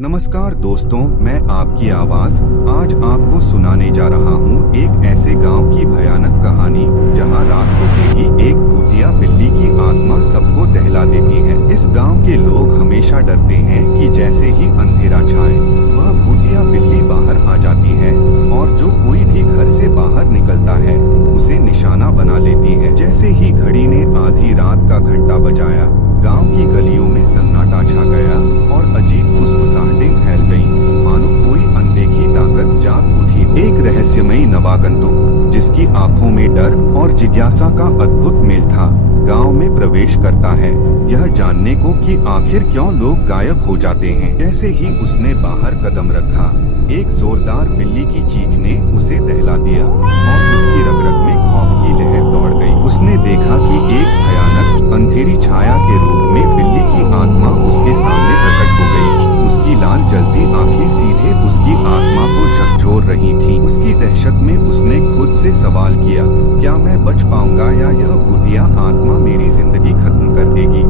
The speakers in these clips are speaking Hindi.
नमस्कार दोस्तों, मैं आपकी आवाज आज आपको सुनाने जा रहा हूँ एक ऐसे गांव की भयानक कहानी जहां रात होते ही एक भूतिया बिल्ली की आत्मा सबको दहला देती है। इस गांव के लोग हमेशा डरते हैं कि जैसे ही अंधेरा छाए वह भूतिया बिल्ली बाहर आ जाती है और जो कोई भी घर से बाहर निकलता है उसे निशाना बना लेती है। जैसे ही घड़ी ने आधी रात का घंटा बजाया, गांव की गलियों में सन्नाटा छा गया और अजीब फुसफुसाहटें फैल गईं, मानो कोई अनदेखी ताकत जाग उठी। एक रहस्यमयी नवागंतुक जिसकी आंखों में डर और जिज्ञासा का अद्भुत मेल था, गांव में प्रवेश करता है, यह जानने को कि आखिर क्यों लोग गायब हो जाते हैं। जैसे ही उसने बाहर कदम रखा, एक जोरदार बिल्ली की चीख ने उसे दहला दिया और उसकी रग-रग में खौफ की लहर दौड़ गई। उसने देखा कि एक भयानक अंधेरी छाया के रूप में बिल्ली की आत्मा उसके सामने प्रकट हो गई। उसकी लाल जलती आंखें सीधे उसकी आत्मा को झकझोर रही थीं। उसकी दहशत में उसने खुद से सवाल किया, क्या मैं बच पाऊंगा या यह भूतिया आत्मा मेरी जिंदगी खत्म कर देगी?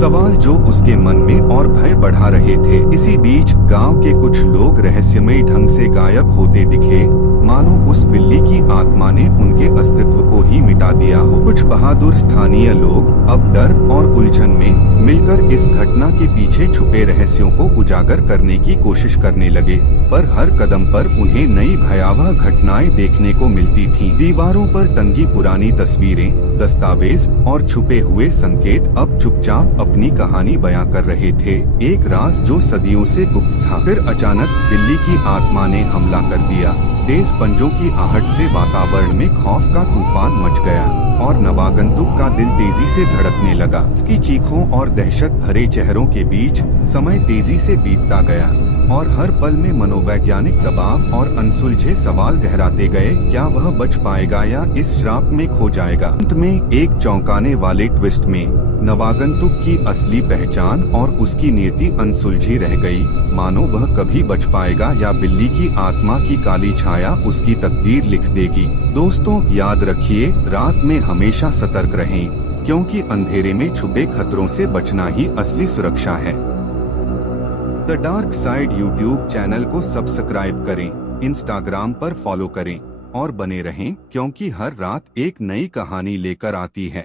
सवाल जो उसके मन में और भय बढ़ा रहे थे। इसी बीच गांव के कुछ लोग रहस्यमयी ढंग से गायब होते दिखे, मानो उस बिल्ली की आत्मा ने उनके अस्तित्व को ही मिटा दिया हो। कुछ बहादुर स्थानीय लोग अब डर और उलझन में मिलकर इस घटना के पीछे छुपे रहस्यों को उजागर करने की कोशिश करने लगे, पर हर कदम पर उन्हें नई भयावह घटनाएं देखने को मिलती थीं। दीवारों पर टंगी पुरानी तस्वीरें, दस्तावेज और छुपे हुए संकेत अब चुपचाप अपनी कहानी बयां कर रहे थे। एक राज जो सदियों से गुप्त था। फिर अचानक बिल्ली की आत्मा ने हमला कर दिया। तेज पंजों की आहट से वातावरण में खौफ का तूफान मच गया और नवागंतुक का दिल तेजी से धड़कने लगा। उसकी चीखों और दहशत भरे चेहरों के बीच समय तेजी से बीतता गया और हर पल में मनोवैज्ञानिक दबाव और अनसुलझे सवाल गहराते गए। क्या वह बच पाएगा या इस श्राप में खो जाएगा? अंत में एक चौंकाने वाले ट्विस्ट में नवागंतुक की असली पहचान और उसकी नियति अनसुलझी रह गई, मानो वह कभी बच पाएगा या बिल्ली की आत्मा की काली छाया उसकी तकदीर लिख देगी। दोस्तों, याद रखिए, रात में हमेशा सतर्क रहें, क्योंकि अंधेरे में छुपे खतरों से बचना ही असली सुरक्षा है। The dark side YouTube channel को सब्सक्राइब करें, इंस्टाग्राम पर फॉलो करें और बने रहें, क्योंकि हर रात एक नई कहानी लेकर आती है।